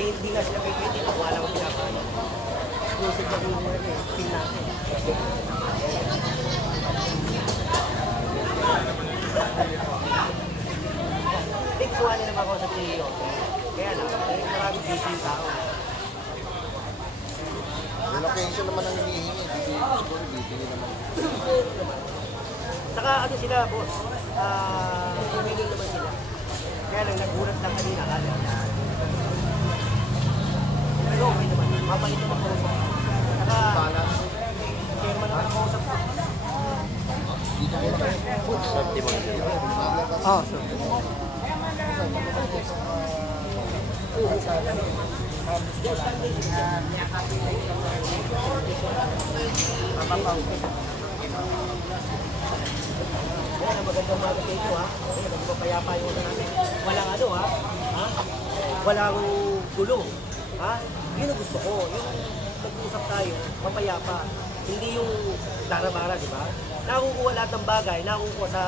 Hindi na sila pwede pag wala akong pinapano. Exclusive na rin nila eh. Tingnan natin. Tingkuha nila ako sa Tio. Kaya lang, maraming busy yung tao. Relocation naman ang hinihingi. Bibili naman. Saka ano sila, boss? Humiling naman sila. Kaya lang, nagulat lang kanina. Pero okay naman. Mabait naman po. Saka, chairman naman po sa po. Oh, sir. Yan, magandang umaga sa inyo, ha? Nagpapayapa yung ano namin. Walang ano, ha? Walang gulo, ha? Yun ang gusto ko. Yung mag-uusap tayo, mapayapa. Hindi yung darabara, di ba? Nakukuha lahat ng bagay, nakukuha sa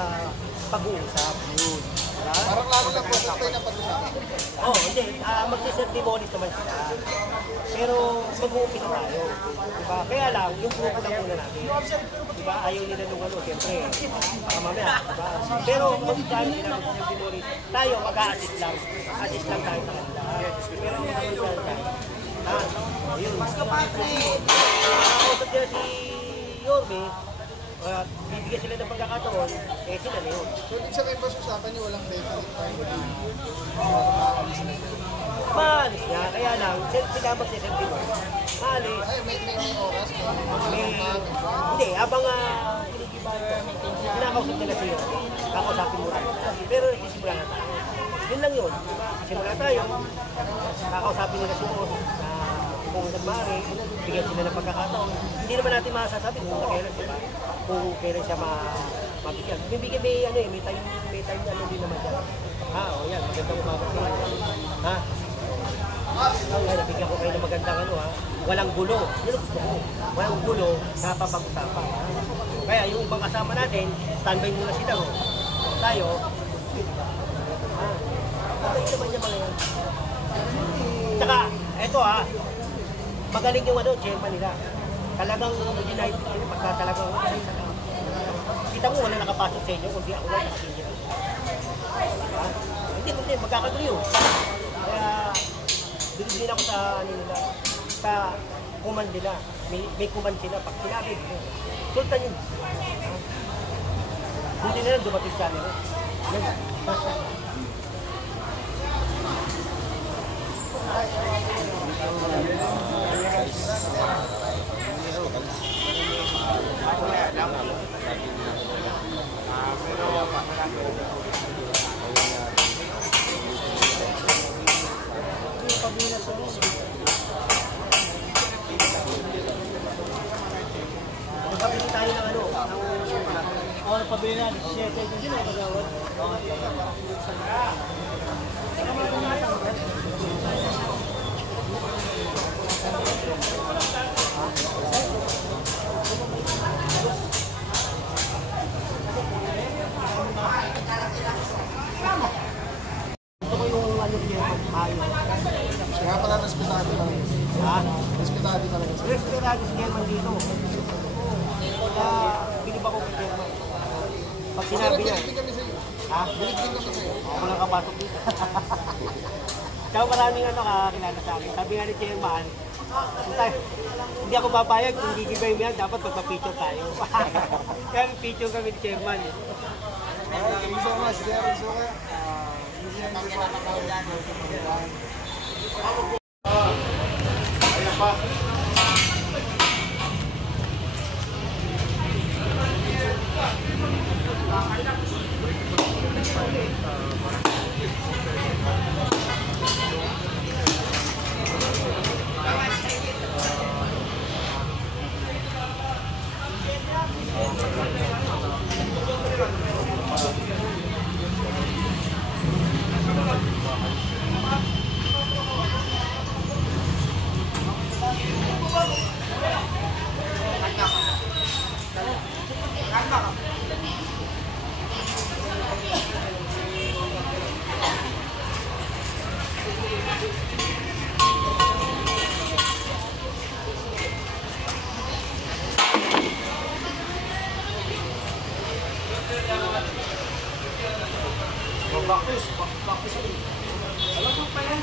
pag-uusap. Yun. Diba? Parang lalo lang po, tayo na pag-usapan. Oo, hindi. Mag-disert-demolis naman sila. Pero mag-uupit tayo. Diba? Kaya lang, yung grupo lang muna natin. Diba? Ayaw nila nung ano, siyempre. Baka mamaya, diba? Pero mag-daan sila mag-disert-demolis. Tayo, mag-a-assist lang. Assist lang tayo sa kanila. Pero mag-a-assist tayo. Ha? Ayun. Mas kapatri! Nakausap niya si Yorme. Bibigyan sila ng pagkakataon, eh sila na yun. So, ibig sabihin ba usapan niyo walang definite time na maalis niya, kaya lang, sila magsiserve mo. Maalis. ay, may oras? Hindi, habang kinikibahan ko, kinakausap nila siya. Kakausapin mo rin. Pero sisimula na tayo. Yun lang yun. Sisimula tayo, kakausapin nila siya kung nagmari, bigyan sila ng pagkakataon. Hindi naman natin masasabi kung kailan siya ba, kung kailan siya mabigyan. Bibigyan may time ano din naman dyan. O yan, magandang umaga sa inyo. Nabigyan ko kayo ng magandang walang gulo. Yun ang gusto ko. Walang gulo, napapag-usapan. Kaya yung ibang kasama natin, standby muna sila. Tayo, patay naman niya mga yan. Tsaka, eto magaling yung chairman nila. Talagang united sila pagka talagang kita mo wala nakapasok sa inyo kundi ako lang nakasinyo. Hindi, magkakagulo. Kaya bilibin ako sa nila, sa command nila. May command sila. Pag sinabi nila, sultan yun. Hindi na lang dumating sa nila. Yan. Pabili tayo ng pabili na 17 din ang magawad. Ito ko yung Kaya pala respetado talaga. Respetado talaga. Respetado si German dito. Bilib ako kay German. Pag sinabi niya. Bilib kami sa'yo. Bilib din kami sa'yo. Ako lang kapasok dito. Kaya maraming kakilala sa akin. Sabi nga ni Chairman, hindi ako papayag kung gigibay mo yan, dapat magpa-picture tayo. Kaya picture kami ni Chairman. Thank you so much, Gerald Suka. Ayan pa. Baktis. Alam mo pa yan.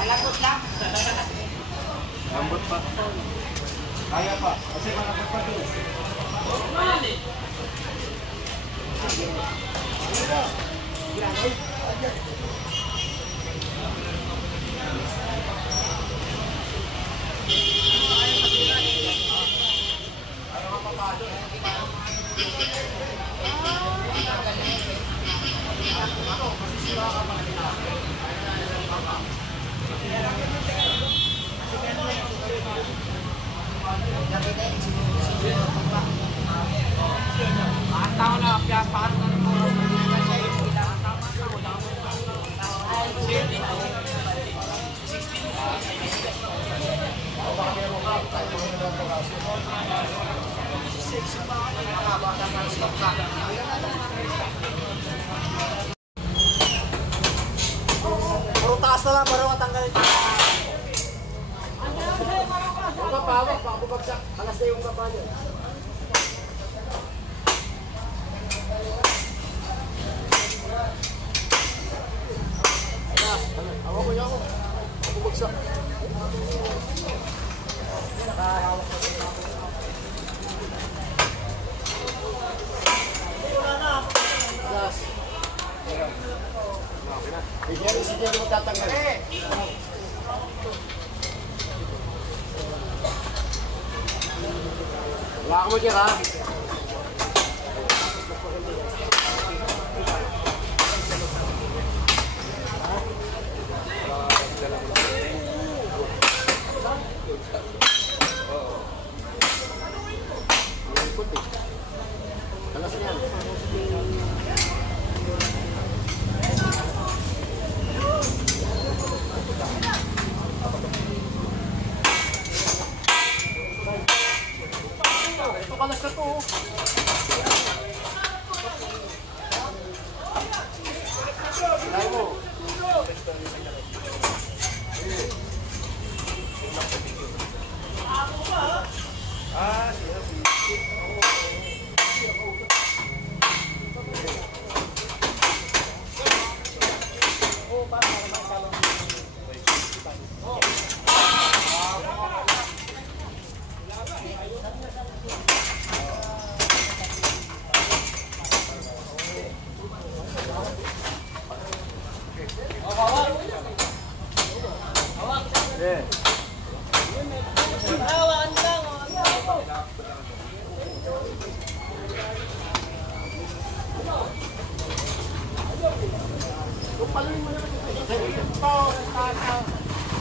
Malambot lang. Lambot pa. Kaya pa. Kasi malambot pa ito. Puro taas na lang para matanggalin. Huwag ka pawak, baka bubagsak. Alas na yung baba niya. Hawak ko niya ako. Bubagsak. Alas. Si Jerry magtatanggal. Wala ka mo dyan ha. Alas yan. Ito kalas na to. Sinay mo. Yeah.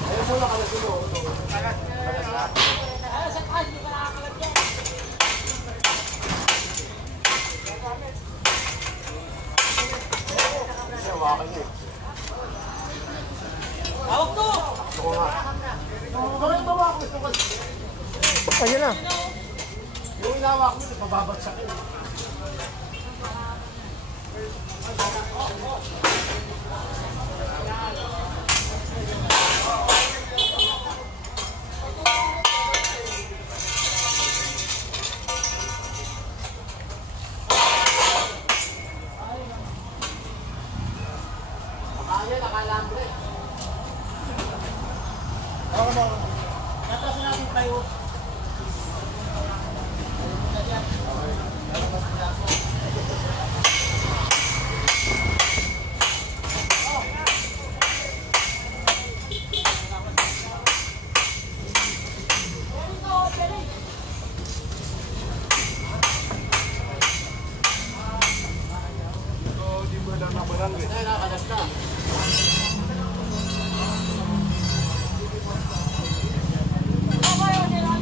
Ayaw mo lang kalas mo. Kalas na. Hawakan niyo. Hawak to! Ako nga. Bakit ba ako ito kasi? Ayan na. Yung inawak mo, pababagsak yun. Nakalambre. Ako mo. Natasin natin tayo. Nakalas na. Ako yun,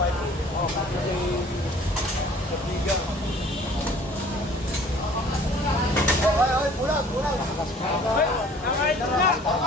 Ay, pulang.